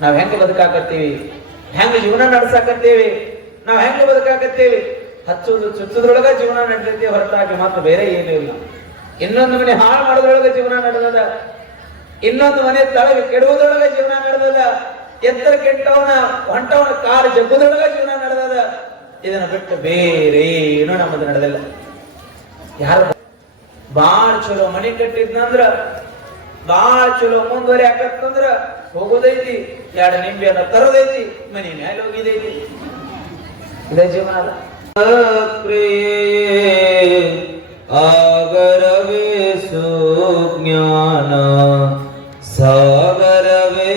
ನಾವ್ ಹೆಂಗ ಬದುಕಾಕತ್ತೀವಿ, ಹೆಂಗ ಜೀವನ ನಡೆಸಾಕತ್ತೀವಿ, ನಾವ್ ಹೆಂಗ ಬದುಕಾಕತ್ತೀವಿ, ಹಚ್ಚುದು ಚುಚ್ಚುದ್ರೊಳಗ ಜೀವನ ನಡೆದೈತಿ ಹೊರತಾಗಿ ಮಾತ್ರ ಬೇರೆ ಏನೂ ಇಲ್ಲ. ಇನ್ನೊಂದು ಮನೆ ಹಾಳು ಮಾಡೋದ್ರೊಳಗ ಜೀವನ ನಡೆದದ, ಇನ್ನೊಂದು ಮನೆ ತಳಗ ಕೆಡುವುದ್ರೊಳಗ ಜೀವನ ನಡೆದದ, ಎತ್ತರ ಕೆಟ್ಟವನ ಹೊಂಟವನ ಕಾಲು ಜಗ್ಗುದ್ರೊಳಗ ಜೀವನ ನಡೆದದ. ಇದನ್ನ ಬಿಟ್ಟು ಬೇರೆ ಏನೂ ನಮ್ಮದು ನಡೆದಿಲ್ಲ. ಯಾರು ಬಾಳ್ ಚಲೋ ಮನೆ ಕಟ್ಟಿದ್ನಂದ್ರ, ಬಾಳ್ ಚಲೋ ಮುಂದುವರಿ ಆಕತ್ತಂದ್ರ ಹೋಗೋದೈತಿ, 2 ನಿಂಬೆಯನ್ನ ತರೋದೈತಿ, ಮನೆ ಮೇಲೆ ಹೋಗಿದೈತಿ. ಇದೇ ಜೀವನ ಅಲ್ಲ. ಆಗರವೇ ಸುಜ್ಞಾನ ಸಾಗರವೇ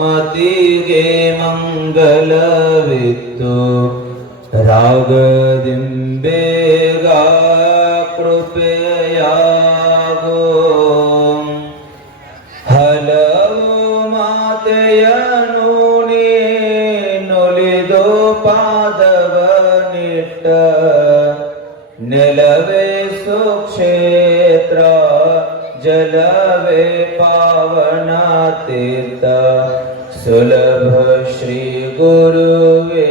ಮತಿಗೆ ಮಂಗಲವಿತ್ತು, ರಾಗದಿಂಬೇಗ ಕೃಪೆಯಾಗೋ. ಹಲವು ಮಾತೆಯನು ನೀನುಲಿದು ಪಾದವನಿಟ್ಟ, ನೆಲವೇ ಸುಕ್ಷೇತ್ರ ಜಲವೇ ಪಾವನ ತೀರ್ಥ, ಸುಲಭ ಶ್ರೀ ಗುರುವೇ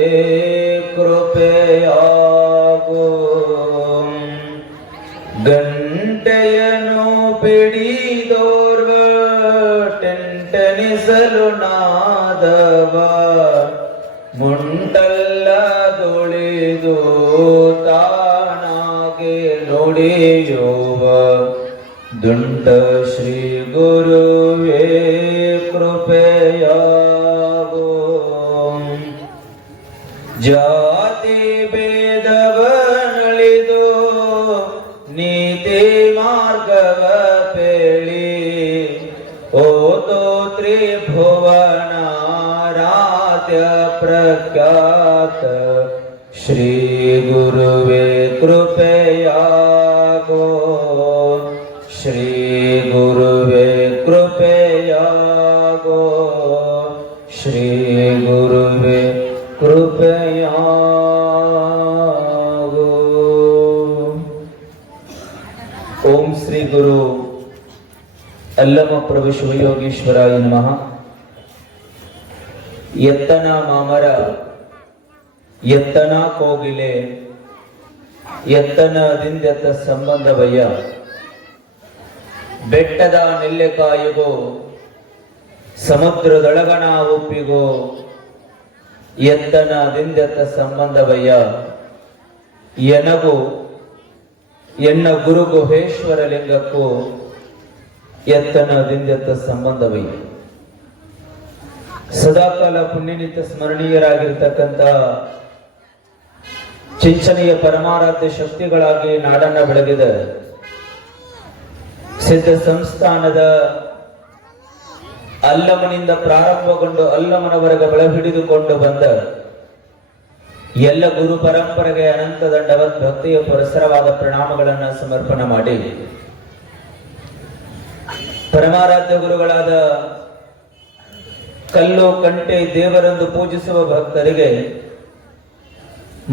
ಕೃಪೆಯಾಗೋ. ಗಂಟೆಯನ್ನು ಪಿಡಿದೋರ್ವ ಟೆಂಟನಿಸಲು ನಾದವ, ಮುಂಟಲ್ಲದೊಳಿದು ತಾನಾಗೆ ನುಡಿಯುವ, ದುಂಟ ಶ್ರೀ ಗುರುವೇ ಕೃಪೆಯಾಗೋ. ಜಾತಿ ಭೇದವನಳಿದು ನೀತಿ ಮಾರ್ಗವ ಪೇಳಿ, ಓತೋ ತ್ರಿಭುವನ ರಾತ್ಯ ಪ್ರಖ್ಯಾತ, ಶ್ರೀ ಗುರುವೇ ಕೃಪೆಯಾಗೋ. ಶ್ರೀ ಗುರುವೇ ಕೃಪೆಯಾಗೋ. ಶ್ರೀ ಗುರುವೇ ಕೃಪೆಯಾಗೋ. ಓಂ ಶ್ರೀ ಗುರು ಅಲ್ಲಮ ಪ್ರಭು ಶಿವಯೋಗೀಶ್ವರಾಯ ನಮಃ. ಎತ್ತನ ಮಾಮರ ಎತ್ತನ ಕೋಗಿಲೆ, ಎತ್ತನದಿಂದೆತ್ತ ಸಂಬಂಧವಯ್ಯ, ಬೆಟ್ಟದ ನೆಲ್ಲೆಕಾಯಿಗೋ ಸಮುದ್ರದೊಳಗಣ ಒಪ್ಪಿಗೋ, ಎತ್ತನದಿಂದೆತ್ತ ಸಂಬಂಧವಯ್ಯ, ಎನಗೂ ಎನ್ನ ಗುರು ಗುಹೇಶ್ವರ ಲಿಂಗಕ್ಕೂ ಎತ್ತನದಿಂದೆತ್ತ ಸಂಬಂಧವಯ್ಯ. ಸದಾಕಾಲ ಪುಣ್ಯನಿತ್ಯ ಸ್ಮರಣೀಯರಾಗಿರ್ತಕ್ಕಂಥ ಚಿಂಚನೆಯ ಪರಮಾರಾಧ್ಯ ಶಕ್ತಿಗಳಾಗಿ ನಾಡನ್ನ ಬೆಳಗಿದ ಸಿದ್ಧ ಸಂಸ್ಥಾನದ ಅಲ್ಲಮನಿಂದ ಪ್ರಾರಂಭಗೊಂಡು ಅಲ್ಲಮನವರೆಗೆ ಬೆಳಹಿಡಿದುಕೊಂಡು ಬಂದ ಎಲ್ಲ ಗುರು ಪರಂಪರೆಗೆ ಅನಂತ ದಂಡವತ್ ಭಕ್ತಿಯ ಪುರಸ್ಸರವಾದ ಪ್ರಣಾಮಗಳನ್ನು ಸಮರ್ಪಣೆ ಮಾಡಿ, ಪರಮಾರಾಧ್ಯ ಗುರುಗಳಾದ ಕಲ್ಲು ಕಂಟೆ ದೇವರೆಂದು ಪೂಜಿಸುವ ಭಕ್ತರಿಗೆ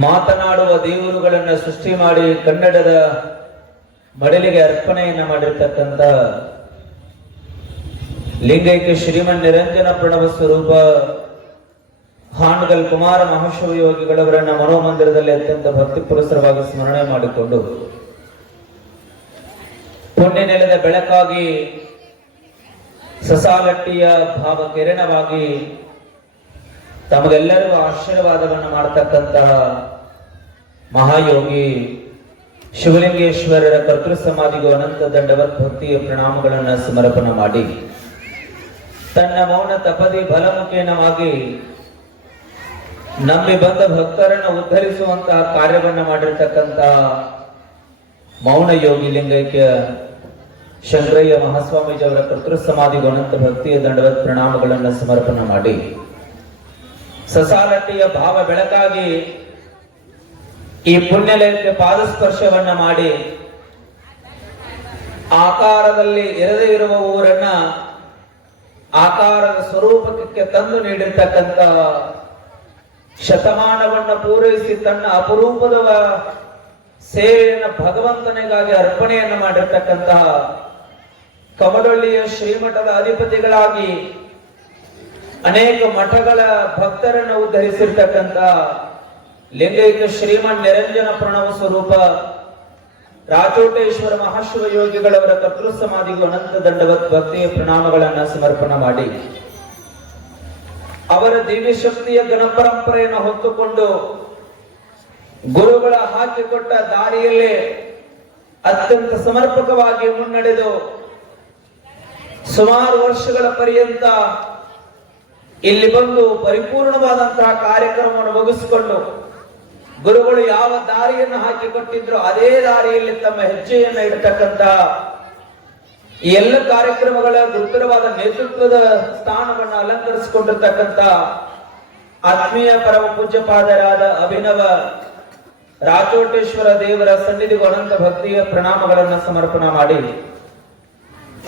ಮಾತನಾಡುವ ದೇವರುಗಳನ್ನು ಸೃಷ್ಟಿ ಮಾಡಿ ಕನ್ನಡದ ಮಡಲಿಗೆ ಅರ್ಪಣೆಯನ್ನ ಮಾಡಿರ್ತಕ್ಕಂಥ ಲಿಂಗೈಕ್ಯ ಶ್ರೀಮನ್ ನಿರಂಜನ ಪ್ರಣವ ಸ್ವರೂಪ ಹಾನಗಲ್ ಕುಮಾರ ಮಹಾಶಿವಯೋಗಿಗಳವರನ್ನ ಮನೋಮಂದಿರದಲ್ಲಿ ಅತ್ಯಂತ ಭಕ್ತಿ ಪುರಸ್ಸರವಾಗಿ ಸ್ಮರಣೆ ಮಾಡಿಕೊಂಡು, ಪುಣ್ಯ ನೆಲದ ಬೆಳಕಾಗಿ ಸಸಾಲಟ್ಟಿಯ ಭಾವ ಕಿರಣವಾಗಿ ತಮಗೆಲ್ಲರಿಗೂ ಆಶೀರ್ವಾದವನ್ನು ಮಾಡತಕ್ಕಂತಹ ಮಹಾಯೋಗಿ ಶಿವಲಿಂಗೇಶ್ವರರ ಕರ್ತೃ ಸಮಾಧಿಗೂ ಅನಂತ ದಂಡವತ್ ಭಕ್ತಿಯ ಪ್ರಣಾಮಗಳನ್ನು ಸಮರ್ಪಣೆ ಮಾಡಿ, ತನ್ನ ಮೌನ ತಪದಿ ಬಲಮುಖೇನವಾಗಿ ನಂಬಿ ಬಂದ ಭಕ್ತರನ್ನು ಉದ್ಧರಿಸುವಂತಹ ಕಾರ್ಯವನ್ನು ಮಾಡಿರ್ತಕ್ಕಂತಹ ಮೌನ ಯೋಗಿ ಲಿಂಗೈಕ್ಯ ಶಂಕರಯ್ಯ ಮಹಾಸ್ವಾಮೀಜಿಯವರ ಕರ್ತೃ ಸಮಾಧಿಗೂ ಅನಂತ ಭಕ್ತಿಯ ದಂಡವತ್ ಪ್ರಣಾಮಗಳನ್ನು ಸಮರ್ಪಣೆ ಮಾಡಿ, ಸಸಾಲಟ್ಟಿಯ ಭಾವ ಬೆಳಕಾಗಿ ಈ ಪುಣ್ಯಲಯಕ್ಕೆ ಪಾದಸ್ಪರ್ಶವನ್ನ ಮಾಡಿ, ಆಕಾರದಲ್ಲಿ ಇರದೇ ಇರುವ ಊರನ್ನ ಆಕಾರದ ಸ್ವರೂಪಕ್ಕೆ ತಂದು ನೀಡಿರ್ತಕ್ಕಂಥ, ಶತಮಾನವನ್ನ ಪೂರೈಸಿ ತನ್ನ ಅಪರೂಪದ ಸೇವೆಯನ್ನು ಭಗವಂತನಿಗಾಗಿ ಅರ್ಪಣೆಯನ್ನು ಮಾಡಿರ್ತಕ್ಕಂತಹ ಕಮಡೊಳ್ಳಿಯ ಶ್ರೀಮಠದ ಅಧಿಪತಿಗಳಾಗಿ ಅನೇಕ ಮಠಗಳ ಭಕ್ತರನ್ನು ಉದ್ಧರಿಸಿರ್ತಕ್ಕಂಥ ಲಿಂಗೈಕ್ಯ ಶ್ರೀಮನ್ ನಿರಂಜನ ಪ್ರಣವ ಸ್ವರೂಪ ರಾಚೋಟೇಶ್ವರ ಮಹಾಶಿವ ಯೋಗಿಗಳವರ ಕರ್ತೃ ಸಮಾಧಿಗೂ ಅನಂತ ದಂಡವತ್ ಭಕ್ತಿಯ ಪ್ರಣಾಮಗಳನ್ನ ಸಮರ್ಪಣೆ ಮಾಡಿ ಅವರ ದಿವ್ಯ ಶಕ್ತಿಯ ಗಣಪರಂಪರೆಯನ್ನು ಹೊತ್ತುಕೊಂಡು ಗುರುಗಳ ಹಾಕಿಕೊಟ್ಟ ದಾರಿಯಲ್ಲೇ ಅತ್ಯಂತ ಸಮರ್ಪಕವಾಗಿ ಮುನ್ನಡೆದು ಸುಮಾರು ವರ್ಷಗಳ ಪರ್ಯಂತ ಇಲ್ಲಿ ಬಂದು ಪರಿಪೂರ್ಣವಾದಂತಹ ಕಾರ್ಯಕ್ರಮವನ್ನು ಮುಗಿಸಿಕೊಂಡು ಗುರುಗಳು ಯಾವ ದಾರಿಯನ್ನು ಹಾಕಿಕೊಟ್ಟಿದ್ರು ಅದೇ ದಾರಿಯಲ್ಲಿ ತಮ್ಮ ಹೆಜ್ಜೆಯನ್ನು ಇಡತಕ್ಕಂತ ಈ ಎಲ್ಲ ಕಾರ್ಯಕ್ರಮಗಳ ಗುರುತರವಾದ ನೇತೃತ್ವದ ಸ್ಥಾನವನ್ನು ಅಲಂಕರಿಸಿಕೊಂಡಿರ್ತಕ್ಕಂಥ ಆತ್ಮೀಯ ಪರಮ ಪೂಜ್ಯಪಾದರಾದ ಅಭಿನವ ರಾಚೋಟೇಶ್ವರ ದೇವರ ಸನ್ನಿಧಿಗೂ ಅನಂತ ಭಕ್ತಿಯ ಪ್ರಣಾಮಗಳನ್ನು ಸಮರ್ಪಣೆ ಮಾಡಿ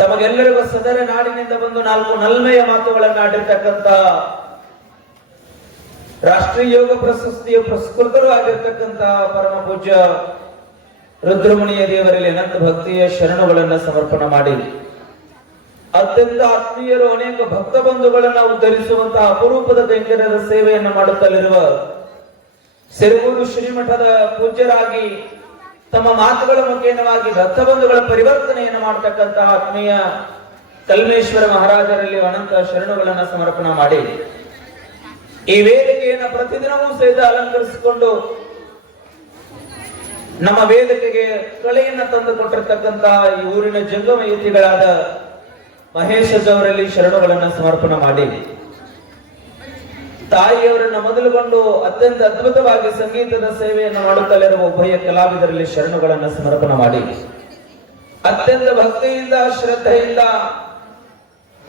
ತಮಗೆಲ್ಲರಿಗೂ ಸದರ ನಾಡಿನಿಂದ ಬಂದು 4 ನಲ್ಮೆಯ ಮಾತುಗಳನ್ನಾಡಿರ್ತಕ್ಕಂಥ ರಾಷ್ಟ್ರೀಯ ಯೋಗ ಪ್ರಶಸ್ತಿಯ ಪುರಸ್ಕೃತರು ಆಗಿರ್ತಕ್ಕಂಥ ಪರಮ ಪೂಜ್ಯ ರುದ್ರಮುನಿಯ ದೇವರಲ್ಲಿ ಅನಂತ ಭಕ್ತಿಯ ಶರಣುಗಳನ್ನ ಸಮರ್ಪಣೆ ಮಾಡಿ ಅತ್ಯಂತ ಆತ್ಮೀಯರು ಅನೇಕ ಭಕ್ತ ಬಂಧುಗಳನ್ನ ಉದ್ಧರಿಸುವಂತಹ ಅಪರೂಪದ ಕೈಂಕರ್ಯದ ಸೇವೆಯನ್ನು ಮಾಡುತ್ತಲಿರುವ ಸಿರಗೂರು ಶ್ರೀಮಠದ ಪೂಜ್ಯರಾಗಿ ತಮ್ಮ ಮಾತುಗಳ ಮುಖೇನವಾಗಿ ಭಕ್ತ ಬಂಧುಗಳ ಪರಿವರ್ತನೆಯನ್ನು ಮಾಡತಕ್ಕಂತಹ ಆತ್ಮೀಯ ಕಲ್ಮೇಶ್ವರ ಮಹಾರಾಜರಲ್ಲಿ ಅನಂತ ಶರಣುಗಳನ್ನ ಸಮರ್ಪಣೆ ಮಾಡಿ ಈ ವೇದಿಕೆಯನ್ನು ಪ್ರತಿದಿನವೂ ಸಹಿತ ಅಲಂಕರಿಸಿಕೊಂಡು ನಮ್ಮ ವೇದಿಕೆಗೆ ಕಳೆಯನ್ನ ತಂದು ಕೊಟ್ಟಿರ್ತಕ್ಕಂತಹ ಈ ಊರಿನ ಜಂಗಮ ಯತಿಗಳಾದ ಮಹೇಶ್ ಅವರಲ್ಲಿ ಶರಣುಗಳನ್ನ ಸಮರ್ಪಣೆ ಮಾಡಿ ತಾಯಿಯವರನ್ನ ಮೊದಲುಗೊಂಡು ಅತ್ಯಂತ ಅದ್ಭುತವಾಗಿ ಸಂಗೀತದ ಸೇವೆಯನ್ನು ಮಾಡುತ್ತಲಿರುವ ಉಭಯ ಕಲಾವಿದರಲ್ಲಿ ಶರಣುಗಳನ್ನ ಸಮರ್ಪಣೆ ಮಾಡಿ ಅತ್ಯಂತ ಭಕ್ತಿಯಿಂದ ಶ್ರದ್ಧೆಯಿಂದ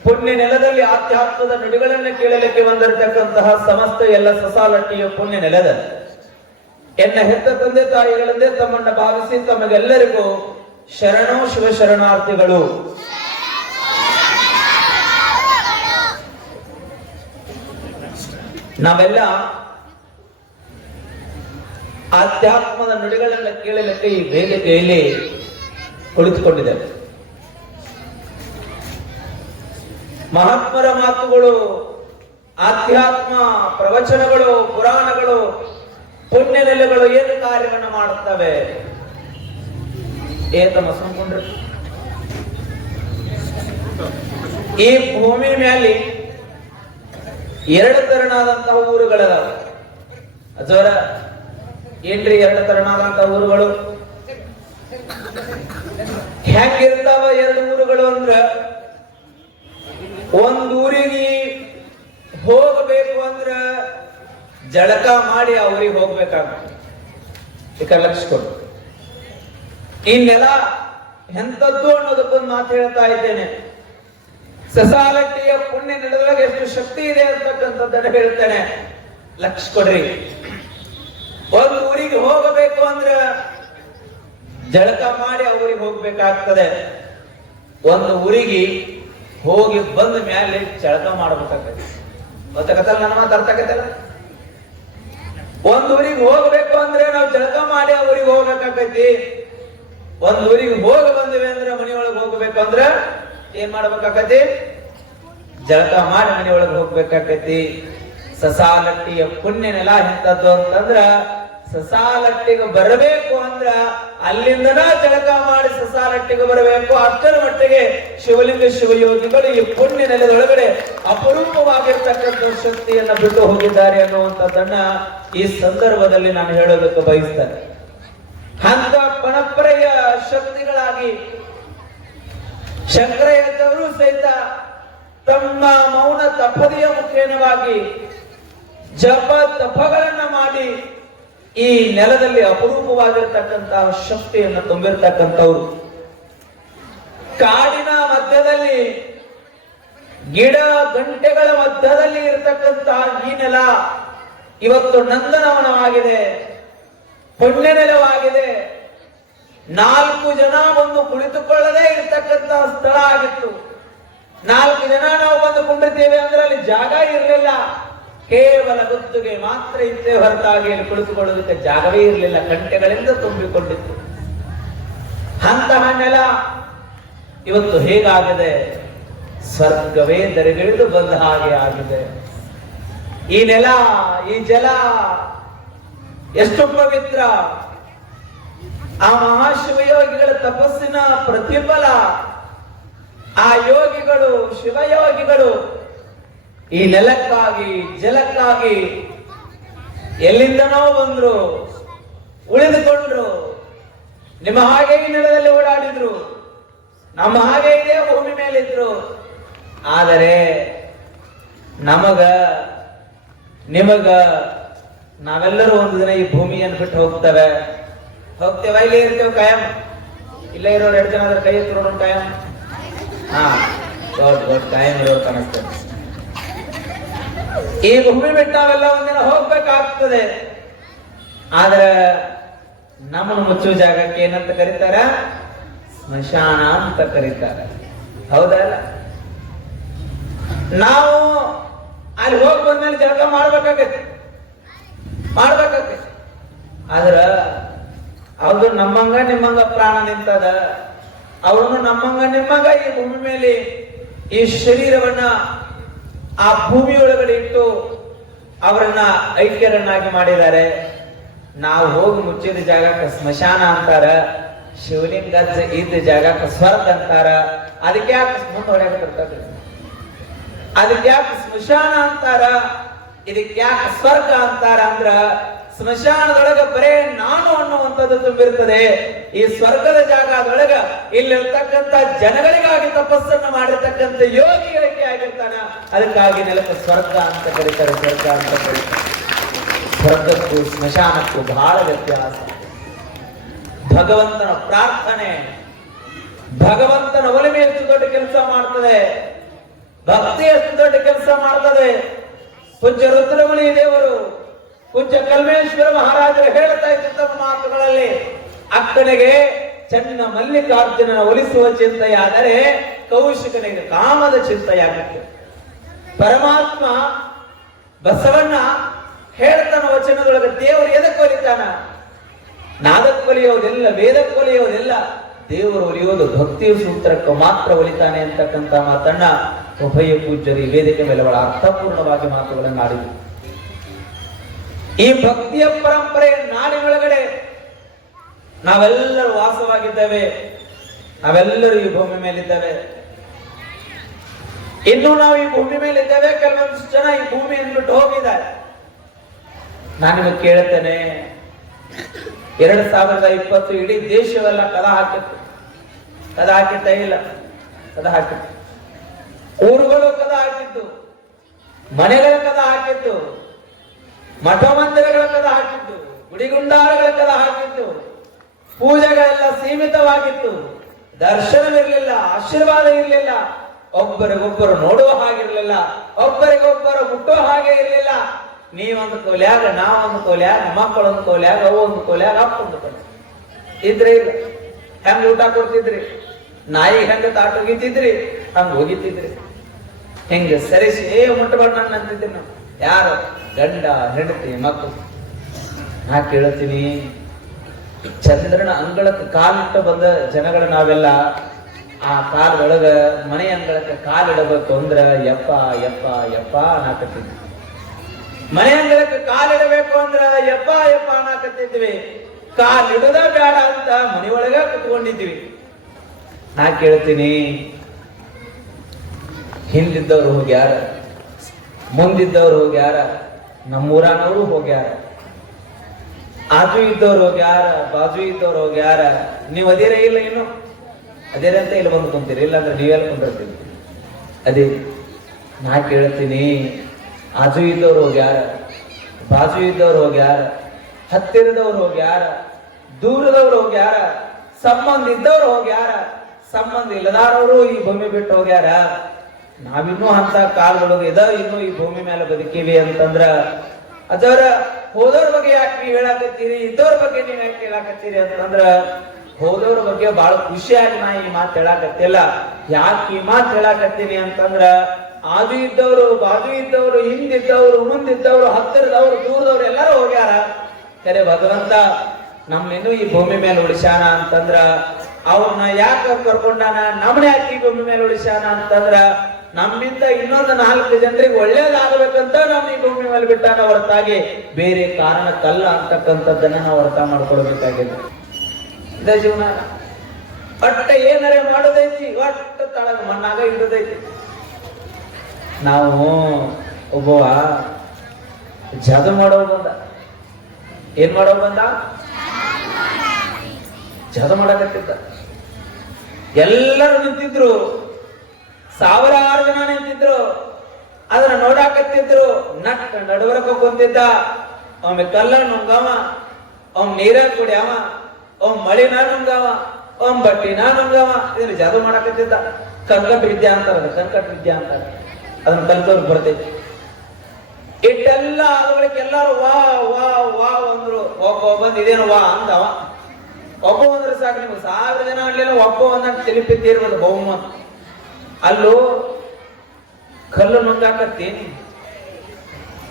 ಪುಣ್ಯ ನೆಲದಲ್ಲಿ ಆಧ್ಯಾತ್ಮದ ನುಡಿಗಳನ್ನ ಕೇಳಲಿಕ್ಕೆ ಬಂದಿರತಕ್ಕಂತಹ ಸಮಸ್ತ ಎಲ್ಲ ಸಸಾಲಟ್ಟಿಯ ಪುಣ್ಯ ನೆಲದ ಎನ್ನ ಹೆತ್ತ ತಂದೆ ತಾಯಿಗಳಂದೇ ತಮ್ಮನ್ನ ಭಾವಿಸಿ ತಮಗೆಲ್ಲರಿಗೂ ಶರಣೋ ಶಿವ ಶರಣಾರ್ಥಿಗಳು. ನಾವೆಲ್ಲ ಆಧ್ಯಾತ್ಮದ ನುಡಿಗಳನ್ನ ಕೇಳಲಿಕ್ಕೆ ಈ ವೇದಿಕೆಯಲ್ಲಿ ಕುಳಿತುಕೊಂಡಿದ್ದೇವೆ. ಮಹಾತ್ಮರ ಮಾತುಗಳು, ಆಧ್ಯಾತ್ಮ ಪ್ರವಚನಗಳು, ಪುರಾಣಗಳು, ಪುಣ್ಯ ನೆಲೆಗಳು ಏನು ಕಾರ್ಯವನ್ನು ಮಾಡುತ್ತವೆ? ತಮ್ಮ ಸುಮ್ಕೊಂಡ್ರೆ ಈ ಭೂಮಿ ಮೇಲೆ 2 ತರನಾದಂತಹ ಊರುಗಳದಾವ. ಅಜೋರ ಏನ್ರಿ 2 ತರನಾದಂತಹ ಊರುಗಳು? ಹೆಂಗಿರ್ತಾವ 2 ಊರುಗಳು ಅಂದ್ರ, ಒಂದ್ ಊರಿಗೆ ಹೋಗಬೇಕು ಅಂದ್ರ ಜಳಕ ಮಾಡಿ ಆ ಊರಿಗೆ ಹೋಗ್ಬೇಕಾಗ ಲಕ್ಷ ಕೊಡು. ಈ ನೆಲ ಎಂತದ್ದು ಅನ್ನೋದಕ್ಕೊಂದು ಮಾತು ಹೇಳ್ತಾ ಇದ್ದೇನೆ. ಸಸಾಲಟ್ಟಿಯ ಪುಣ್ಯ ನಡೆದಾಗ ಎಷ್ಟು ಶಕ್ತಿ ಇದೆ ಅಂತಕ್ಕಂಥದ್ದನ್ನ ಹೇಳ್ತೇನೆ. ಲಕ್ಷ ಕೊಡ್ರಿ. ಒಂದು ಊರಿಗೆ ಹೋಗಬೇಕು ಅಂದ್ರ ಜಳಕ ಮಾಡಿ ಆ ಊರಿಗೆ ಹೋಗ್ಬೇಕಾಗ್ತದೆ. ಒಂದು ಊರಿಗೆ ಹೋಗಿ ಬಂದ ಮೇಲೆ ಜಳಕ ಮಾಡ್ಬೇಕಾಗ್ತದೆ. ಗೊತ್ತಾಗತ್ತಲ್ಲ? ನನ್ನ ಮಾತು ಅರ್ಥ ಆಗತ್ತಲ್ಲ? ಒಂದ್ ಊರಿಗೆ ಹೋಗ್ಬೇಕು ಅಂದ್ರೆ ನಾವು ಜಳಕ ಮಾಡಿ ಆ ಊರಿಗೆ ಹೋಗ್ಬೇಕಾಗೈತಿ. ಒಂದ್ ಊರಿಗೆ ಹೋಗ ಬಂದಿವೆ ಅಂದ್ರೆ ಮನೆಯೊಳಗೆ ಹೋಗ್ಬೇಕು ಅಂದ್ರ ಏನ್ ಮಾಡ್ಬೇಕಾಗತಿ? ಜಳಕ ಮಾಡಿ ಮನೆಯೊಳಗೆ ಹೋಗ್ಬೇಕಾಗೈತಿ. ಸಸಾಲಟ್ಟಿಯ ಪುಣ್ಯ ನೆಲ ಎಂತದ್ದು ಅಂತಂದ್ರ, ಸಸಾಲಟ್ಟಿಗೆ ಬರಬೇಕು ಅಂದ್ರ ಅಲ್ಲಿಂದನ ಜಳಕ ಮಾಡಿ ಸಸಾಲಟ್ಟಿಗೆ ಬರಬೇಕು. ಅಷ್ಟರ ಮಟ್ಟಿಗೆ ಶಿವಲಿಂಗ ಶಿವಯೋಗಿಗಳು ಈ ಪುಣ್ಯ ನೆಲದೊಳಗಡೆ ಅಪರೂಪವಾಗಿರ್ತಕ್ಕಂಥ ಶಕ್ತಿಯನ್ನ ಬಿಟ್ಟು ಹೋಗಿದ್ದಾರೆ ಅನ್ನುವಂಥದ್ದನ್ನ ಈ ಸಂದರ್ಭದಲ್ಲಿ ನಾನು ಹೇಳೋದಕ್ಕೆ ಬಯಸ್ತೇನೆ. ಅಂತ ಪರಂಪರೆಯ ಶಕ್ತಿಗಳಾಗಿ ಶಂಕರಯ್ಯನವರು ಸಹಿತ ತಮ್ಮ ಮೌನ ತಪದಿಯ ಮುಖೇನವಾಗಿ ಜಪ ತಪಗಳನ್ನ ಮಾಡಿ ಈ ನೆಲದಲ್ಲಿ ಅಪರೂಪವಾಗಿರ್ತಕ್ಕಂತಹ ಶಕ್ತಿಯನ್ನು ತುಂಬಿರ್ತಕ್ಕಂಥವ್ರು. ಕಾಡಿನ ಮಧ್ಯದಲ್ಲಿ, ಗಿಡ ಗಂಟೆಗಳ ಮಧ್ಯದಲ್ಲಿ ಇರತಕ್ಕಂತಹ ಈ ನೆಲ ಇವತ್ತು ನಂದನವನವಾಗಿದೆ, ಪುಣ್ಯ ನೆಲವಾಗಿದೆ. 4 ಜನ ಬಂದು ಕುಳಿತುಕೊಳ್ಳದೇ ಇರತಕ್ಕಂತಹ ಸ್ಥಳ ಆಗಿತ್ತು. 4 ಜನ ನಾವು ಬಂದು ಕುಂಡಿರ್ತೇವೆ ಅಂದ್ರೆ ಅಲ್ಲಿ ಜಾಗ ಇರಲಿಲ್ಲ. ಕೇವಲ ಗುತ್ತಿಗೆ ಮಾತ್ರ ಇದ್ದೇ ಹೊರತಾಗಿ ಅಲ್ಲಿ ಕುಳಿತುಕೊಳ್ಳೋದಕ್ಕೆ ಜಾಗವೇ ಇರಲಿಲ್ಲ. ಗಂಟೆಗಳಿಂದ ತುಂಬಿಕೊಂಡಿತ್ತು. ಅಂತಹ ನೆಲ ಇವತ್ತು ಹೇಗಾಗಿದೆ? ಸ್ವರ್ಗವೇ ದರಿಗಿಳಿದು ಬಂದ ಹಾಗೆ ಆಗಿದೆ. ಈ ನೆಲ, ಈ ಜಲ ಎಷ್ಟು ಪವಿತ್ರ! ಆ ಮಹಾಶಿವಯೋಗಿಗಳ ತಪಸ್ಸಿನ ಪ್ರತಿಫಲ. ಆ ಯೋಗಿಗಳು, ಶಿವಯೋಗಿಗಳು ಈ ನೆಲಕ್ಕಾಗಿ, ಜಲಕ್ಕಾಗಿ ಎಲ್ಲಿಂದನೋ ಬಂದ್ರು, ಉಳಿದುಕೊಂಡ್ರು. ನಿಮ್ಮ ಹಾಗೆ ಈ ನೆಲದಲ್ಲಿ ಓಡಾಡಿದ್ರು, ನಮ್ಮ ಹಾಗೆ ಇದೇ ಭೂಮಿ ಮೇಲಿದ್ರು. ಆದರೆ ನಮಗ, ನಿಮಗ, ನಾವೆಲ್ಲರೂ ಒಂದು ದಿನ ಈ ಭೂಮಿಯನ್ನು ಬಿಟ್ಟು ಹೋಗ್ತೇವೆ. ಇಲ್ಲೇ ಇರ್ತೇವೆ ಕಾಯಂ. ಇಲ್ಲೇ ಇರೋರು 2 ಜನ ಕೈ ಎತ್ತಿರೋರು ಕಾಯಂ. ಹಾ, ಕಾಯಂ ಇರೋರು ಕಾಣಿಸ್ತೇವೆ. ಈ ಭೂಮಿ ಬಿಟ್ಟು ನಾವೆಲ್ಲ ಒಂದಿನ ಹೋಗ್ಬೇಕಾಗ್ತದೆ. ಆದ್ರೆ ನಮ್ಮನ್ನು ಮುಚ್ಚುವ ಜಾಗಕ್ಕೆ ಏನಂತ ಕರೀತಾರ? ಸ್ಮಶಾನ ಅಂತ ಕರೀತಾರೆ. ಹೌದಲ್ಲ? ನಾವು ಅಲ್ಲಿ ಹೋಗಿ ಬಂದ್ಮೇಲೆ ಜಳಕ ಮಾಡ್ಬೇಕಾಗತ್ತೆ. ಆದ್ರ ಅವ್ರು ನಮ್ಮಂಗ ನಿಮ್ಮಂಗ ಪ್ರಾಣ ನಿಂತದ. ಅವ್ರನ್ನು ನಮ್ಮಂಗ ನಿಮ್ಮಂಗ ಈ ಭೂಮಿ ಮೇಲೆ ಈ ಶರೀರವನ್ನ ಆ ಭೂಮಿ ಒಳಗಡೆ ಇಟ್ಟು ಅವರನ್ನ ಐಕ್ಯರನ್ನಾಗಿ ಮಾಡಿದ್ದಾರೆ. ನಾವು ಹೋಗಿ ಮುಚ್ಚಿದ ಜಾಗಕ್ಕೆ ಸ್ಮಶಾನ ಅಂತಾರ, ಶಿವಲಿಂಗ ಇದ್ದ ಜಾಗಕ್ಕೆ ಸ್ವರ್ಗ ಅಂತಾರ. ಅದಕ್ಕೆ ಯಾಕೆ ಹೊಡ್ಯಾಕತ್ತಿರ್ತದೆ? ಅದಕ್ಕೆ ಯಾಕೆ ಸ್ಮಶಾನ ಅಂತಾರ, ಇದಕ್ಕೆ ಯಾಕೆ ಸ್ವರ್ಗ ಅಂತಾರ ಅಂದ್ರ, ಸ್ಮಶಾನದೊಳಗ ಬರೇ ನಾನು ಅನ್ನುವಂಥದ್ದು ತುಂಬಿರ್ತದೆ. ಈ ಸ್ವರ್ಗದ ಜಾಗದೊಳಗ ಇಲ್ಲಿರ್ತಕ್ಕಂಥ ಜನಗಳಿಗಾಗಿ ತಪಸ್ಸನ್ನು ಮಾಡಿರ್ತಕ್ಕಂಥ ಯೋಗಿಗಳಿಗೆ ಆಗಿರ್ತಾನ. ಅದಕ್ಕಾಗಿ ನೆಲಕ್ಕೆ ಸ್ವರ್ಗ ಅಂತ ಕರೀತಾರೆ, ಸ್ವರ್ಗ ಅಂತ ಕರೀತಾರೆ. ಸ್ವರ್ಗಕ್ಕೂ ಸ್ಮಶಾನಕ್ಕೂ ಬಹಳ ವ್ಯತ್ಯಾಸ. ಭಗವಂತನ ಪ್ರಾರ್ಥನೆ, ಭಗವಂತನ ಒಲಿಮೆ ಎಷ್ಟು ದೊಡ್ಡ ಕೆಲಸ ಮಾಡ್ತದೆ, ಭಕ್ತಿ ಎಷ್ಟು ದೊಡ್ಡ ಕೆಲಸ ಮಾಡ್ತದೆ. ಪೂಜ್ಯ ರುದ್ರಮುನಿ ದೇವರು, ಪೂಜ್ಯ ಕಲ್ಮೇಶ್ವರ ಮಹಾರಾಜರು ಹೇಳ್ತಾ ಇದ್ದ ತಮ್ಮ ಮಾತುಗಳಲ್ಲಿ, ಅಕ್ಕನಿಗೆ ಚನ್ನ ಮಲ್ಲಿಕಾರ್ಜುನನ ಒಲಿಸುವ ಚಿಂತೆಯಾದರೆ ಕೌಶಿಕನಿಗೆ ಕಾಮದ ಚಿಂತೆಯಾಗುತ್ತೆ. ಪರಮಾತ್ಮ ಬಸವಣ್ಣ ಹೇಳ್ತಾನ ವಚನದೊಳಗೆ, ದೇವರು ಎದಕ್ಕೆ ಒಲಿತಾನ? ನಾದಕ್ಕೆ ಒಲಿಯೋದಿಲ್ಲ, ವೇದಕ್ಕೆ ಒಲಿಯೋದಿಲ್ಲ. ದೇವರು ಒಲಿಯೋದು ಭಕ್ತಿಯ ಸೂತ್ರಕ್ಕೆ ಮಾತ್ರ ಒಲಿತಾನೆ ಅಂತಕ್ಕಂಥ ಮಾತನ್ನ ಉಭಯ ಪೂಜ್ಯರು ಈ ವೇದಿಕೆ ಮೇಲೆ ಬಹಳ ಅರ್ಥಪೂರ್ಣವಾಗಿ ಮಾತುಗಳನ್ನು ಆಡಿದರು. ಈ ಭಕ್ತಿಯ ಪರಂಪರೆಯ ನಾಡಿನೊಳಗಡೆ ನಾವೆಲ್ಲರೂ ವಾಸವಾಗಿದ್ದೇವೆ. ನಾವೆಲ್ಲರೂ ಈ ಭೂಮಿ ಮೇಲಿದ್ದೇವೆ. ಇನ್ನು ನಾವು ಈ ಭೂಮಿ ಮೇಲಿದ್ದೇವೆ. ಕೆಲವೊಂದಿಷ್ಟು ಜನ ಈ ಭೂಮಿಯನ್ನು ಬಿಟ್ಟು ಹೋಗಿದ್ದಾರೆ. ನಾನು ನಿಮಗೆ ಕೇಳುತ್ತೇನೆ, 2020 ಇಡೀ ದೇಶವೆಲ್ಲ ಕದ ಹಾಕಿತ್ತು. ಕದ ಹಾಕಿದ್ದೇ ಇಲ್ಲ, ಕದ ಹಾಕಿತ್ತು. ಊರುಗಳು ಕದ ಹಾಕಿದ್ದು, ಮನೆಗಳ ಕದ ಹಾಕಿದ್ದು, ಮಠ ಮಂದಿರಗಳ ಕದ ಹಾಕಿದ್ದು, ಗುಡಿಗುಂಡಾರಗಳ ಕದ ಹಾಕಿದ್ದು, ಪೂಜೆಗಳೆಲ್ಲ ಸೀಮಿತವಾಗಿತ್ತು. ದರ್ಶನವಿರಲಿಲ್ಲ, ಆಶೀರ್ವಾದ ಇರಲಿಲ್ಲ, ಒಬ್ಬರಿಗೊಬ್ಬರು ನೋಡುವ ಹಾಗಿರ್ಲಿಲ್ಲ, ಒಬ್ಬರಿಗೊಬ್ಬರು ಮುಟ್ಟುವ ಹಾಗೆ ಇರಲಿಲ್ಲ. ನೀವೊಂದು ಕೋಲ್ಯಾಗ, ನಾವೊಂದು ಕೋಲ್ಯಾಗ, ಮಕ್ಕಳೊಂದು ಕೋಲ್ಯಾಗ, ಅವು ಒಂದು ಕೋಲ್ಯಾಗ, ಅಪ್ಪ ಒಂದು ಕೋಲ್ಯಾಗ ಇದ್ರೆ ಇಲ್ಲ. ಹೆಂಗ್ ಊಟ ಕೊಡ್ತಿದ್ರಿ? ನಾಯಿ ಹೆಂಗ ತಾಟ ಹೋಗಿತಿದ್ರಿ ಹಂಗ ಹೋಗಿತಿದ್ರಿ. ಹೆಂಗ ಸರಿಸಿ ಮುಟ್ಟಬಾರ್ದು ನನ್ನ ಅಂತಿದ್ರಿ ನಾವು. ಯಾರು? ಗಂಡ, ಹೆಂಡತಿ, ಮಕ್ಕಳು. ನಾ ಕೇಳ್ತೀನಿ, ಚಂದ್ರನ ಅಂಗಳಕ್ಕೆ ಕಾಲಿಟ್ಟು ಬಂದ ಜನಗಳು ನಾವೆಲ್ಲ. ಆ ಕಾಲದೊಳಗ ಮನೆ ಅಂಗಳಕ್ಕೆ ಕಾಲಿಡಬೇಕು ಅಂದ್ರ ಯಪ್ಪ ಯಪ್ಪ ಯಪ್ಪ ಅನ್ನಕತ್ತಿದ್ವಿ. ಮನೆ ಅಂಗಳಕ್ಕೆ ಕಾಲಿಡಬೇಕು ಅಂದ್ರ ಯಪ್ಪ ಯಪ್ಪ ಅನ್ನಕತ್ತಿದ್ವಿ. ಕಾಲಿಡುದ ಬೇಡ ಅಂತ ಮನೆಯೊಳಗ ಕುತ್ಕೊಂಡಿದ್ವಿ. ನಾ ಕೇಳ್ತೀನಿ, ಹಿಂದಿದ್ದವ್ರು ಹೋಗ್ಯಾರ, ಮುಂದಿದ್ದವ್ರು ಹೋಗ್ಯಾರ, ನಮ್ಮೂರಾನವರು ಹೋಗ್ಯಾರ, ಆಜು ಇದ್ದವ್ರು ಹೋಗ್ಯಾರ, ಬಾಜು ಇದ್ದವ್ರು ಹೋಗ್ಯಾರ. ನೀವು ಅದೇರೇ ಇಲ್ಲ, ಇನ್ನು ಅದೇರ ಅಂತ ಇಲ್ಲಿ ಬಂದು ಕುಂತೀರಿ, ಇಲ್ಲಾಂದ್ರೆ ನೀವೆಲ್ಲ ಕುಂದಿರ್ತೀರಿ. ಅದೇ ನಾ ಕೇಳ್ತೀನಿ, ಆಜು ಇದ್ದವ್ರು ಹೋಗ್ಯಾರ, ಬಾಜು ಇದ್ದವ್ರು ಹೋಗ್ಯಾರ, ಹತ್ತಿರದವ್ರು ಹೋಗ್ಯಾರ, ದೂರದವ್ರು ಹೋಗ್ಯಾರ, ಸಂಬಂಧ ಇದ್ದವ್ರು ಹೋಗ್ಯಾರ, ಸಂಬಂಧ ಇಲ್ಲದಾರವರು ಈ ಭೂಮಿ ಬಿಟ್ಟು ಹೋಗ್ಯಾರ. ನಾವಿನ್ನೂ ಅಂತ ಕಾಲದೊಳಗೆ ಇನ್ನೂ ಈ ಭೂಮಿ ಮೇಲೆ ಬದುಕಿವಿ ಅಂತಂದ್ರ ಅದರ ಹೋದವ್ರ ಬಗ್ಗೆ ಯಾಕೆ ನೀವು ಹೇಳಾಕತ್ತೀರಿ, ಇದ್ದವ್ರ ಬಗ್ಗೆ ನೀವ್ ಯಾಕೆ ಹೇಳಾಕತ್ತೀರಿ ಅಂತಂದ್ರ, ಹೋದವ್ರ ಬಗ್ಗೆ ಬಹಳ ಖುಷಿಯಾಗಿ ನಾ ಈ ಮಾತು ಹೇಳಾಕತ್ತಿಲ್ಲ. ಯಾಕೆ ಈ ಮಾತು ಹೇಳಾಕತ್ತೀನಿ ಅಂತಂದ್ರ, ಆಜು ಇದ್ದವ್ರು, ಬಾಜು ಇದ್ದವ್ರು, ಹಿಂದಿದ್ದವ್ರು, ಮುಂದಿದ್ದವ್ರು, ಹತ್ತಿರದವ್ರು, ದೂರದವ್ರು ಎಲ್ಲರೂ ಹೋಗ್ಯಾರ. ಸರಿ, ಭಗವಂತ ನಮ್ಮಿನ್ನೂ ಈ ಭೂಮಿ ಮೇಲೆ ಉಳಿಸ್ಯಾನ ಅಂತಂದ್ರ ಅವ್ರನ್ನ ಯಾಕೆ ಕರ್ಕೊಂಡಾನ, ನಮ್ಮನೆ ಯಾಕೆ ಭೂಮಿ ಮೇಲೆ ಉಳಿಸ್ಯಾನ ಅಂತಂದ್ರ ನಮ್ಮಿಂದ ಇನ್ನೊಂದು 4 ಜನರಿಗೆ ಒಳ್ಳೇದಾಗಬೇಕಂತ ನಮ್ಮ ಈ ಭೂಮಿ ಮೇಲೆ ಬಿಟ್ಟಾನ ಹೊರತಾಗಿ ಬೇರೆ ಕಾರಣಕ್ಕಲ್ಲ ಅಂತಕ್ಕಂಥದ್ದನ್ನ ನಾವು ಅರ್ಥ ಮಾಡ್ಕೊಳ್ಬೇಕಾಗಿದೆ. ಇದ ಜೀವನ. ಒಟ್ಟ ಏನಾರೇ ಮಾಡೋದೈತಿ, ಒಟ್ಟ ತಳಗ ಮಣ್ಣಾಗ ಇಡೋದೈತಿ. ನಾವು ಒಬ್ಬವ ಜಾದು ಮಾಡೋ ಬಂದ, ಏನ್ ಮಾಡೋ ಬಂದ? ಜಾದು ಮಾಡಕತ್ತಿದ್ದ. ಎಲ್ಲರೂ ನಿಂತಿದ್ರು, 1000 ಜನ ನಿಂತಿದ್ರು, ಅದನ್ನ ನೋಡಾಕತ್ತಿದ್ರು. ನಡುವರಕ ಕುಂತಿದ್ದ. ಒಮ್ಮೆ ಕಲ್ಲ ನುಂಗವ, ಒಮ್ಮೆ ನೀರ ಕುಡಿಯವ, ಒಮ್ಮೆ ಮಳಿನ ನುಂಗವ, ಒಮ್ಮೆ ಬಟ್ಟಿನ ನುಂಗವ. ಇದನ್ನ ಜಾದು ಮಾಡಾಕತ್ತಿದ್ದ. ಕಂಕಟ ವಿದ್ಯಾ ಅಂತಾರ, ಕಂಕಟ ವಿದ್ಯಾ ಅಂತಾರ. ಅದನ್ನ ಕಲ್ತವ್ರಿಗೆ ಬರ್ತೈತಿ. ಇಟ್ಟೆಲ್ಲ ಆದಗಳಿಗೆ ಎಲ್ಲಾರು ವಾ ವಾ ವಾ ಅಂದ್ರು. ಒಬ್ಬ ಬಂದ್ ಇದೇನು ವಾ ಅಂದವ. ಒಬ್ಬ ಅಂದ್ರೆ ಸಾಕು, ನಿಮ್ಗೆ 1000 ಜನ ಅನ್ಲಿಲ್ಲ, ಒಬ್ಬ ಒಂದಂತ ತಿಳಿಪಿದ್ದೀರ್ಬೋದು ಬಹುಮತ. ಅಲ್ಲೂ ಕಲ್ಲು ನುಂಗಾಕತ್ತೀನಿ,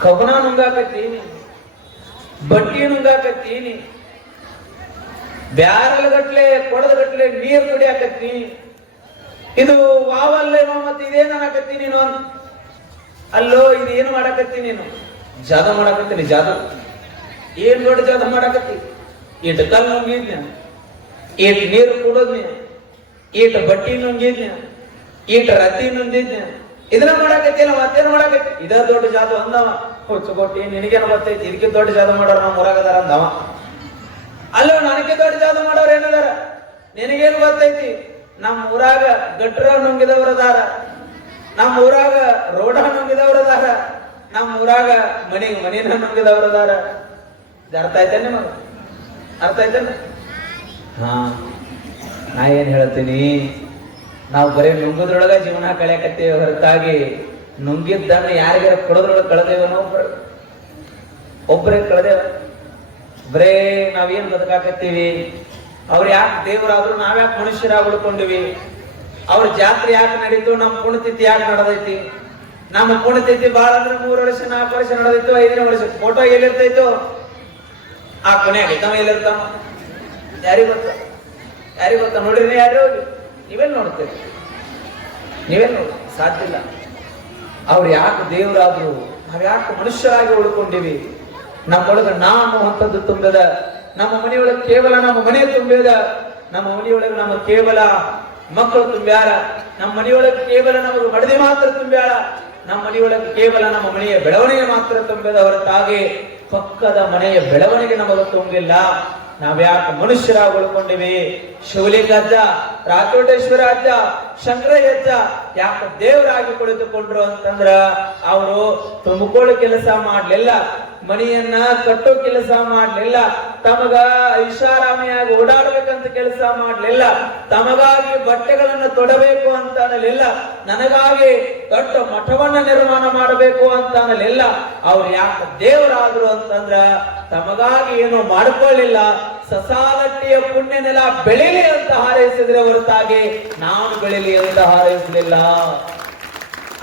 ಕವನ ನುಂಗಾಕತ್ತೀನಿ, ಬಟ್ಟಿ ನುಂಗಾಕತ್ತೀನಿ, ಬ್ಯಾರಲ್ ಗಟ್ಲೆ ಕೊಡದ ಗಟ್ಲೆ ನೀರು ಕುಡಿಯಾಕತ್ತೀನಿ. ಇದು ವಾವಲ್ಲೇನೋ, ಮತ್ತೆ ಇದೇನ ಹಾಕತ್ತೀನಿ ನೀನು ಅಂತ. ಅಲ್ಲೋ ಇದು ಏನು ಮಾಡಾಕತ್ತೀನಿ ನೀನು? ಜಾದು ಮಾಡಾಕತ್ತೀನಿ. ಜಾದು ಏನ್ ದೊಡ್ಡ ಜಾದು ಮಾಡಾಕತ್ತಿ? ಇಟ್ಟು ಕಲ್ಲು ನುಂಗಿದ್ನ, ಇಟ್ಟು ನೀರು ಕುಡೋದ್ನ, ಇಟ್ಟು ಬಟ್ಟಿ ನುಂಗಿದ್ನ, ಇಟ್ಟು ರತ್ತಿ ನುಂಗಿದ್ನ. ಇದನ್ನ ಮಾಡಾಕತ್ತಿಲ್ಲ, ಮತ್ತೇನು ಮಾಡಾಕತ್ತಿ? ಇದ ದೊಡ್ಡ ಜಾದು ಅಂದವ. ಹುಚ್ಚುಕೊಟ್ಟಿ, ನಿನಗೇನು ಗೊತ್ತೈತಿ? ಇದಕ್ಕೆ ದೊಡ್ಡ ಜಾದು ಮಾಡೋರು ನಮ್ಮ ಊರಾಗದಾರ ಅಂದವ. ಅಲ್ಲೋ ನನಗೆ ದೊಡ್ಡ ಜಾದು ಮಾಡೋರು ಏನದಾರ? ನಿನಗೇನು ಗೊತ್ತೈತಿ? ನಮ್ಮ ಊರಾಗ ಗಟ್ರ ನುಂಗಿದವರದಾರ, ನಮ್ಮ ಊರಾಗ ರೋಡ ನುಂಗಿದವರದಾರ, ನಮ್ಮ ಊರಾಗ ಮನಿನ ನುಂಗಿದವರದಾರ. ಅರ್ಥ ಆಯ್ತೇನೆ ನಿಮಗ? ಅರ್ಥ ಆಯ್ತೇನೆ? ಹಾ, ನಾ ಏನ್ ಹೇಳ್ತೀನಿ, ನಾವು ಬರೀ ನುಂಗುದ್ರೊಳಗ ಜೀವನ ಕಳೆಯಕತ್ತೇವೆ ಹೊರತಾಗಿ ನುಂಗಿದ್ದನ್ನ ಯಾರಿಗಾರ ಕೊಡೋದ್ರೊಳಗೆ ಕಳೆದೇವನೋ ಒಬ್ಬರೇ ಕಳೆದೇವ. ಬರೇ ನಾವೇನ್ ಬದುಕಾಕತ್ತೀವಿ? ಅವ್ರು ಯಾಕೆ ದೇವರಾದ್ರು, ನಾವ್ಯಾಕೆ ಮನುಷ್ಯರಾಗಿ ಉಳ್ಕೊಂಡಿವಿ? ಅವ್ರ ಜಾತ್ರೆ ಯಾಕೆ ನಡೀತು? ನಮ್ಮ ಪುಣ್ಯತಿಥಿ ಯಾಕೆ ನಡೆದೈತಿ? ನಮ್ಮ ಪುಣ್ಯತಿಥಿ ಬಾಳ ಅಂದ್ರೆ 3 ವರ್ಷ 4 ವರ್ಷ ನಡೆದೈತು, 5ನೇ ವರ್ಷ. ಫೋಟೋ ಎಲ್ಲಿರ್ತೈತು? ಆ ಕೊನೆ ಆಗಿದ್ದಾವ ಎಲ್ಲಿರ್ತಾವ? ಯಾರಿಗ ಗೊತ್ತ? ಯಾರಿಗ ಗೊತ್ತ? ನೋಡ್ರಿ, ಯಾರು ಹೋಗಿ ನೀವೆಲ್ಲಿ ನೋಡ್ತೀರಿ? ನೀವೆಲ್ಲಿ ನೋಡಿ? ಸಾಧ್ಯ ಇಲ್ಲ. ಅವ್ರು ಯಾಕೆ ದೇವರಾದ್ರು, ನಾವ್ ಯಾಕೆ ಮನುಷ್ಯರಾಗಿ ಉಳ್ಕೊಂಡಿವಿ? ನಮ್ಮೊಳಗ ನಾನು ಅಂತದ್ದು ತುಂಬಿದ, ನಮ್ಮ ಮನೆಯೊಳಗೆ ಕೇವಲ ನಮ್ಮ ಮನೆ ತುಂಬಿದ, ನಮ್ಮ ಮನೆಯೊಳಗೆ ನಮ್ಮ ಕೇವಲ ಮಕ್ಕಳು ತುಂಬ್ಯಾರ, ನಮ್ಮ ಮನೆಯೊಳಗೆ ಕೇವಲ ನಮಗೆ ಮಡದಿ ಮಾತ್ರ ತುಂಬ್ಯಾಳ, ನಮ್ಮ ಮನೆಯೊಳಗೆ ಕೇವಲ ನಮ್ಮ ಮನೆಯ ಬೆಳವಣಿಗೆ ಮಾತ್ರ ತುಂಬಿದ ಹೊರತಾಗಿ ಪಕ್ಕದ ಮನೆಯ ಬೆಳವಣಿಗೆ ನಮಗೆ ತುಂಬಿಲ್ಲ. ನಾವ್ಯಾಕೆ ಮನುಷ್ಯರಾಗಿ ಉಳ್ಕೊಂಡಿವಿ? ಶಿವಲಿಂಗಜ್ಜ, ರಾಕೋಟೇಶ್ವರ ಅಜ್ಜ, ಶಂಕರಯ್ಯಜ್ಜ ಯಾಕೆ ದೇವರಾಗಿ ಕುಳಿತುಕೊಂಡ್ರು ಅಂತಂದ್ರ ಅವರು ತುಂಬಿಕೊಳ್ಳೋ ಕೆಲಸ ಮಾಡ್ಲಿಲ್ಲ, ಮನೆಯನ್ನ ಕಟ್ಟೋ ಕೆಲಸ ಮಾಡ್ಲಿಲ್ಲ, ತಮಗ ಐಷಾರಾಮಿಯಾಗಿ ಓಡಾಡ್ಬೇಕಂತ ಕೆಲಸ ಮಾಡ್ಲಿಲ್ಲ, ತಮಗಾಗಿ ಬಟ್ಟೆಗಳನ್ನು ತೊಡಬೇಕು ಅಂತ ಅನ್ನಲಿಲ್ಲ, ನನಗಾಗಿ ದೊಡ್ಡ ಮಠವನ್ನ ನಿರ್ಮಾಣ ಮಾಡಬೇಕು ಅಂತ ಅನ್ನಲಿಲ್ಲ. ಅವ್ರು ಯಾಕೆ ದೇವರಾದ್ರು ಅಂತಂದ್ರ ತಮಗಾಗಿ ಏನು ಮಾಡಿಕೊಳ್ಳಿಲ್ಲ, ಸಸಾಲಟ್ಟಿಯ ಪುಣ್ಯ ನೆಲ ಬೆಳಿಲಿ ಅಂತ ಹಾರೈಸಿದ್ರೆ ಹೊರತಾಗಿ ನಾನು ಬೆಳಿಲಿ ಅಂತ ಹಾರೈಸಲಿಲ್ಲ.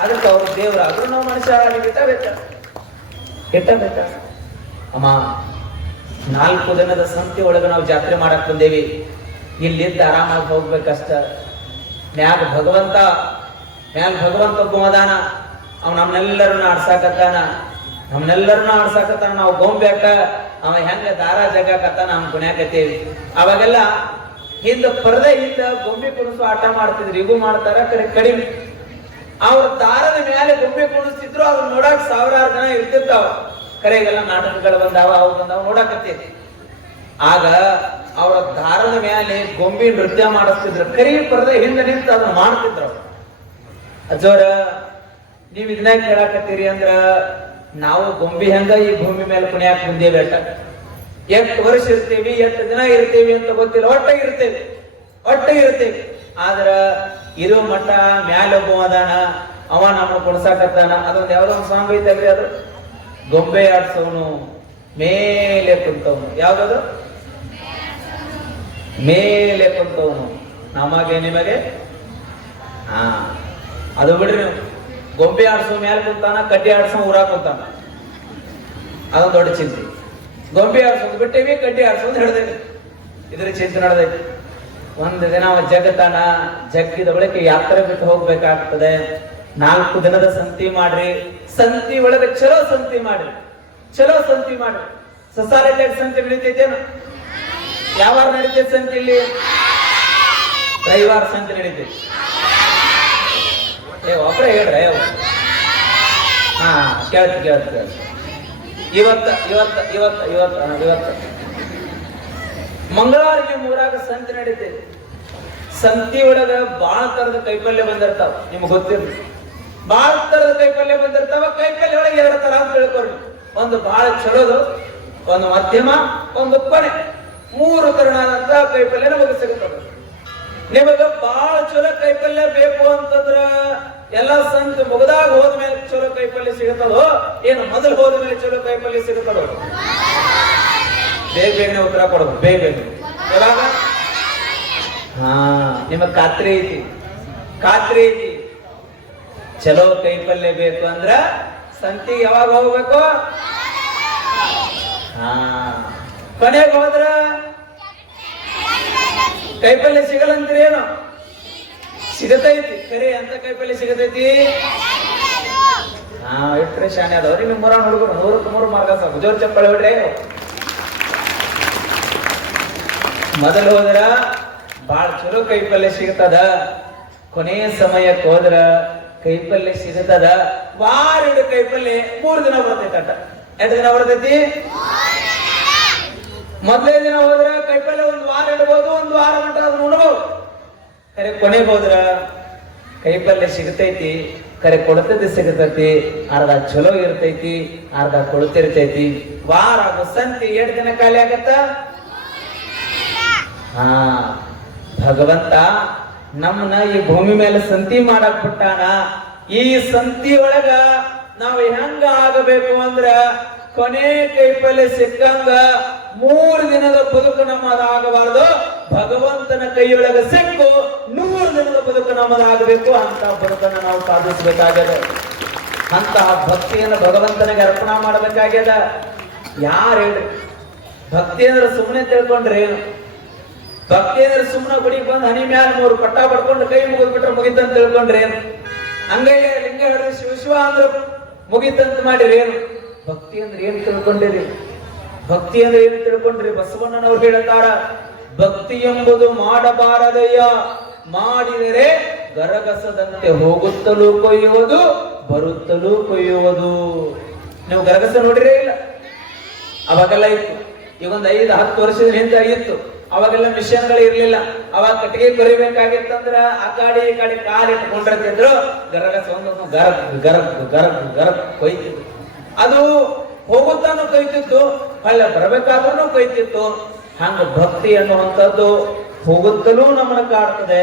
ಅದಕ್ಕೆ ಅವರು ದೇವರಾದ್ರು, ನಾವು ಮನುಷ್ಯರಾಗಿ ಬಿಟ್ಟಬೇಕ. ಅಮ್ಮ, 4 ದಿನದ ಸಂತೆ ಒಳಗೆ ನಾವು ಜಾತ್ರೆ ಮಾಡಕ್ ಬಂದೇವಿ. ಇಲ್ಲಿದ್ದ ಆರಾಮಾಗಿ ಹೋಗ್ಬೇಕಷ್ಟ. ಮ್ಯಾಗ ಭಗವಂತ ಒಬ್ಬದಾನ, ಅವ್ ನಮ್ನೆಲ್ಲರನ್ನ ಆಡ್ಸಾಕತ್ತಾನ, ನಾವು ಗೊಂಬ್ಯಾಕ ಅವ ಹೆಂಗ ದಾರ ಜಗಾಕತ್ತಾನ, ನಮ್ ಕುಣ್ಯಾಕತ್ತೇವಿ. ಅವಾಗೆಲ್ಲ ಹಿಂದ ಪರದೆ ಹಿಂದ ಗೊಂಬೆ ಕುಣಿಸು ಆಟ ಮಾಡ್ತಿದ್ರು, ಈಗೂ ಮಾಡ್ತಾರ, ಕಡಿಮೆ. ಅವ್ರ ದಾರದ ಮೇಲೆ ಗೊಂಬೆ ಕುಣಿಸ್ತಿದ್ರು, ಅವ್ರು ನೋಡಕ್ 1000 ಜನ ಇರ್ತಿರ್ತಾವ. ಕರೆಗೆಲ್ಲ ನಾಟಕಗಳು ಬಂದಾವ, ಅವು ಬಂದಾವ, ನೋಡಾಕತ್ತೇವಿ. ಆಗ ಅವರ ದಾರದ ಮೇಲೆ ಗೊಂಬೆ ನೃತ್ಯ ಮಾಡಿಸ್ತಿದ್ರು, ಕರಿ ಪರದೆ ಹಿಂದೆ ನಿಂತು ಅದನ್ನ ಮಾಡ್ತಿದ್ರು. ಅಜ್ಜೋರ, ನೀವ್ ಇದನ್ನ ಕೇಳಾಕತ್ತೀರಿ ಅಂದ್ರ ನಾವು ಗೊಂಬೆ ಹೆಂಗ ಈ ಭೂಮಿ ಮೇಲೆ ಕುಣಿಯಾಕ ಬಂದೇವಿ. ಎಷ್ಟು ವರ್ಷ ಇರ್ತೀವಿ, ಎಷ್ಟು ದಿನ ಇರ್ತೀವಿ ಅಂತ ಗೊತ್ತಿಲ್ಲ, ಒಟ್ಟ ಇರ್ತೇವಿ. ಆದ್ರ ಇರೋ ಮಠ ಮ್ಯಾಲ ಒಬ್ಬ ಅದಾನ, ಅವ ನಮ್ಮ ಕೊಡ್ಸಾಕತ್ತಾನ. ಅದೊಂದು ಯಾವ್ದೋ ಒಂದು ಸಾಂಗ್ ಐತಲ್ರಿ, ಅದು ಗೊಂಬೆ ಆಡ್ಸೋನು ಮೇಲೆ ಕುಂತವನು. ಯಾವ್ದದು? ಮೇಲೆ ಕುಂತವನು ನಮಗೆ ನಿಮಗೆ. ಹಾ, ಅದು ಬಿಡ್ರಿ ನೀವು. ಗೊಂಬೆ ಆಡ್ಸೋ ಮ್ಯಾಲ ಕುಂತಾನ, ಕಡ್ಡಿ ಆಡ್ಸೋ ಊರಾಗ ಕುಂತಾನ. ಅದೊಂದು ದೊಡ್ಡ ಚಿಂತೆ. ಗೊಂಬೆ ಆಡ್ಸೋದು ಬಿಟ್ಟೇವಿ, ಕಡ್ಡಿ ಆಡ್ಸೋದು ಹಿಡ್ದೇವಿ. ಇದ್ರ ಚಿಂತೆ ನಡೆದೈತಿ. ಒಂದು ದಿನ ಅವ ಜಗತ್ತಾನ, ಜಗ್ಗಿದ ಬಳಿಕ ಯಾತ್ರೆ ಬಿಟ್ಟು ಹೋಗ್ಬೇಕಾಗ್ತದೆ. 4 ದಿನದ ಸಂತಿ ಮಾಡ್ರಿ, ಸಂತಿ ಒಳಗೆ ಚಲೋ ಸಂತಿ ಮಾಡ್ರಿ, ಚಲೋ ಸಂತಿ ಮಾಡ್ರಿ. ಸೊಸೈಟಿಯಾಗ ಸಂತಿ ನಡೀತೈತೇನು? ಯಾವಾರ ನಡೀತೈತೆ ಸಂತಿ? ಇಲ್ಲಿ ರವಿವಾರ ಸಂತಿ ನಡೀತೈತಿ. ಒಬ್ರೇ ಹೇಳ್ರೆ. ಹಾ, ಕೇಳ್ತಿ. ಇವತ್ತು ಮಂಗಳವಾರಿಗೆ ಮೂರಾಗ ಸಂತಿ ನಡೀತೈತಿ. ಸಂತಿ ಒಳಗ ಬಾಳ ತರದ ಕೈಪಲ್ಯ ಬಂದಿರ್ತಾವ, ನಿಮ್ಗೆ ಗೊತ್ತಿರ್ಲಿ. ಬಾಳ ತರದ ಕೈಪಲ್ಯ ಬಂದಿರ್ತಾವ. ಕೈಪಲ್ಯ ಒಳಗೆ 2 ತರ ಅಂತ ತಿಳ್ಕೊಳ್ರಿ. ಒಂದು ಬಹಳ ಚಲೋದು, ಒಂದು ಮಧ್ಯಮ, ಒಂದು ಕೊನೆ. 3 ತರನಾದಂತ ಕೈಪಲ್ಯ ನಮಗೆ ಸಿಗುತ್ತದೆ. ನಿಮಗ ಬಹಳ ಚಲೋ ಕೈಪಲ್ಯ ಬೇಕು ಅಂತಂದ್ರ ಎಲ್ಲ ಸಂತ ಮುಗದಾಗ ಹೋದ್ಮೇಲೆ ಚಲೋ ಕೈಪಲ್ಯ ಸಿಗುತ್ತದೋ, ಏನು ಮೊದಲು ಹೋದ್ಮೇಲೆ ಚಲೋ ಕೈಪಲ್ಯ ಸಿಗುತ್ತದೋ? ಬೇಗನೆ ಉತ್ತರ ಕೊಡೋದು, ಬೇಗ. ಯಾವಾಗ? ಹಾ, ನಿಮಗ್ ಖಾತ್ರಿ ಐತಿ ಚಲೋ ಕೈಪಲ್ಯ ಬೇಕು ಅಂದ್ರ ಸಂತಿಗೆ ಯಾವಾಗ ಹೋಗ್ಬೇಕು? ಹಾ, ಕೊನೆಗೆ ಹೋದ್ರ ಕೈಪಲ್ಯ ಸಿಗಲ್ಲಂತೀರಿ? ಏನು ಸಿಗತೈತಿ? ಕರೆ ಅಂತ ಕೈಪಲ್ಯ ಸಿಗತೈತಿ? ಹಾ, ಇಟ್ರೆ ಶಾನೆ ಅದಾವ್ರಿ ನಿಮ್ ಮೂರ ಹುಡುಗರು. 100ಕ್ಕೆ 3 ಮಾರ್ಗ ಸಾಕು. ಜೋರ್ ಚಪ್ಪಳೆ ಹೊಡ್ರಿ. ಮೊದಲು ಹೋದ್ರ ಬಾಳ ಚಲೋ ಕೈಪಲ್ಯ ಸಿಗ್ತದ, ಕೊನೆಯ ಸಮಯಕ್ಕೆ ಹೋದ್ರ ಕೈಪಲ್ಯ ಸಿಗತದ. ವಾರ ಹಿಡಿದು ಕೈಪಲ್ಯ 3 ದಿನ ಬರ್ತೈತಟ. 2 ದಿನ ಬರ್ತೈತಿ. ಮೊದಲೇ ದಿನ ಹೋದ್ರ ಕೈಪಲ್ಯ 1 ವಾರ ಇಡ್ಬೋದು, 1 ವಾರ ಗಂಟ ಅದನ್ನ ಉಣ್ಬೋದು. ಕರೆ ಕೊನೆಗೆ ಹೋದ್ರ ಕೈಪಲ್ಯ ಸಿಗತೈತಿ, ಕರೆ ಕೊಡ್ತೈತಿ ಸಿಗತೈತಿ. ಅರ್ಧ ಚಲೋ ಇರ್ತೈತಿ, ಅರ್ಧ ಕೊಡ್ತಿರ್ತೈತಿ. ವಾರ ಸಂತಿ 2 ದಿನ ಖಾಲಿ ಆಗತ್ತ. ಹಾ, ಭಗವಂತ ನಮ್ಮನ್ನ ಈ ಭೂಮಿ ಮೇಲೆ ಸಂತಿ ಮಾಡಕ್ ಬಿಟ್ಟಾನ. ಈ ಸಂತಿ ಒಳಗ ನಾವು ಹೆಂಗ ಆಗಬೇಕು ಅಂದ್ರ ಕೊನೆ ಕೈಪಲ್ಯ ಸಿಕ್ಕಂಗ 3 ದಿನದ ಬದುಕು ನಮ್ಮದಾಗಬಾರದು. ಭಗವಂತನ ಕೈಯೊಳಗ ಸಿಕ್ಕು 100 ದಿನದ ಬದುಕು ನಮ್ಮದಾಗಬೇಕು. ಅಂತ ಬದುಕನ್ನು ನಾವು ಸಾಧಿಸಬೇಕಾಗ್ಯದ. ಅಂತಹ ಭಕ್ತಿಯನ್ನು ಭಗವಂತನಿಗೆ ಅರ್ಪಣಾ ಮಾಡಬೇಕಾಗ್ಯದ. ಯಾರು ಹೇಳ್ರಿ? ಭಕ್ತಿ ಅಂದ್ರೆ ಸುಮ್ಮನೆ ತಿಳ್ಕೊಂಡ್ರೆ ಏನು? ಭಕ್ತಿ ಅಂದ್ರೆ ಸುಮ್ಮನೆ ಗುಡಿಗೆ ಬಂದು ಹನಿ ಮ್ಯಾಲ 3 ಪಟ್ಟ ಪಡ್ಕೊಂಡು ಕೈ ಮುಗಿದ್ಬಿಟ್ರೆ ಮುಗಿತಂತ ತಿಳ್ಕೊಂಡ್ರೆ ಏನು? ಹಂಗಯ್ಯ ಲಿಂಗ ಹಿಡಿದು ಶಿವ ಅಂದ್ರೆ ಮುಗಿತಂತ ಮಾಡಿರಿ ಏನು? ಭಕ್ತಿ ಅಂದ್ರೆ ಏನ್ ತಿಳ್ಕೊಂಡಿರಿ? ಭಕ್ತಿ ಅಂದ್ರೆ ಏನ್ ತಿಳ್ಕೊಂಡ್ರಿ? ಬಸವಣ್ಣನವ್ರು ಹೇಳುತ್ತಾರ, ಭಕ್ತಿ ಎಂಬುದು ಮಾಡಬಾರದಯ್ಯ, ಮಾಡಿದರೆ ಗರಗಸದಂತೆ ಹೋಗುತ್ತಲೂ ಕೊಯ್ಯುವುದು, ಬರುತ್ತಲೂ ಕೊಯ್ಯುವುದು. ನೀವು ಗರಗಸ ನೋಡಿರೇ ಇಲ್ಲ? ಅವಾಗೆಲ್ಲ ಇತ್ತು. ಈಗ ಒಂದು 5-10 ವರ್ಷದ ಹಿಂದೆ ಇತ್ತು. ಅವಾಗೆಲ್ಲ ಮಿಷನ್ಗಳು ಇರ್ಲಿಲ್ಲ. ಅವಾಗ ಕಟ್ಟಿಗೆ ಕೊರಿಬೇಕಾಗಿತ್ತಂದ್ರ ಆ ಕಾಡಿ ಈ ಕಾಡಿ ಕಾಲು ಇಟ್ಕೊಂಡಿರ್ತಿದ್ರು. ಗರಗಸ ಒಂದೊಂದು ಗರಗ್ ಕೊಯ್ತಿದ್ರು. ಅದು ಹೋಗುತ್ತಾನು ಕೊಯ್ತಿತ್ತು, ಹಳ್ಳ ಬರಬೇಕಾದ್ರೂ ಕೊಯ್ತಿತ್ತು. ಹಂಗ ಭಕ್ತಿ ಅನ್ನುವಂಥದ್ದು ಹೋಗುತ್ತಲೂ ನಮ್ಮನ್ನ ಕಾಡ್ತದೆ,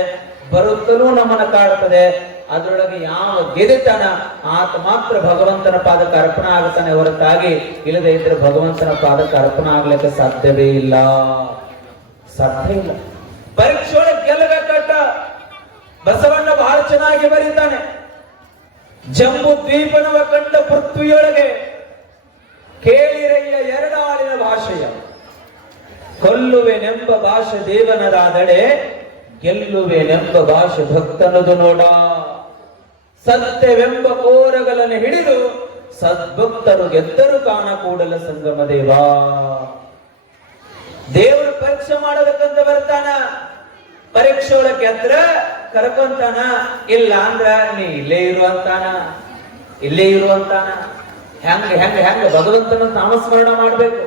ಬರುತ್ತಲೂ ನಮ್ಮನ್ನ ಕಾಡ್ತದೆ. ಅದ್ರೊಳಗೆ ಯಾವ ಗೆದಿತಾನ ಆತ ಮಾತ್ರ ಭಗವಂತನ ಪಾದಕ್ಕೆ ಅರ್ಪಣೆ ಆಗುತ್ತಾನೆ ಹೊರತಾಗಿ ಇಲ್ಲದೆ ಇದ್ರೆ ಭಗವಂತನ ಪಾದಕ್ಕೆ ಅರ್ಪಣೆ ಆಗ್ಲಿಕ್ಕೆ ಸಾಧ್ಯವೇ ಇಲ್ಲ. ಪರೀಕ್ಷೆ ಒಳಗೆ ಗೆಲ್ಲಬೇಕಟ್ಟ. ಬಸವಣ್ಣ ಬಹಳ ಚೆನ್ನಾಗಿ ಬರೀತಾನೆ. ಜಂಬೂ ದ್ವೀಪನವ ಕಂಡ ಪೃಥ್ವಿಯೊಳಗೆ ಕೇಳಿರಯ್ಯ 2 ಆಳಿನ ಭಾಷೆಯ, ಕೊಲ್ಲುವೆನೆಂಬ ಭಾಷೆ ದೇವನದಾದಡೆ, ಗೆಲ್ಲುವೆನೆಂಬ ಭಾಷೆ ಭಕ್ತನದು ನೋಡ. ಸತ್ಯವೆಂಬ ಕೋರಗಳನ್ನು ಹಿಡಿದು ಸದ್ಭಕ್ತರು ಗೆದ್ದರು ಕಾಣ ಕೂಡಲ ಸಂಗಮ ದೇವ. ದೇವರು ಪರೀಕ್ಷೆ ಮಾಡೋದಕ್ಕಂತ ಬರ್ತಾನ. ಪರೀಕ್ಷೆ ಒಳಗೆ ಗೆದ್ರ ಕರ್ಕೊಂತಾನ, ಇಲ್ಲ ಅಂದ್ರ ನೀ ಇಲ್ಲೇ ಇರುವಂತಾನ. ಹೆಂಗ ಭಗವಂತನ ನಾಮಸ್ಮರಣ ಮಾಡ್ಬೇಕು.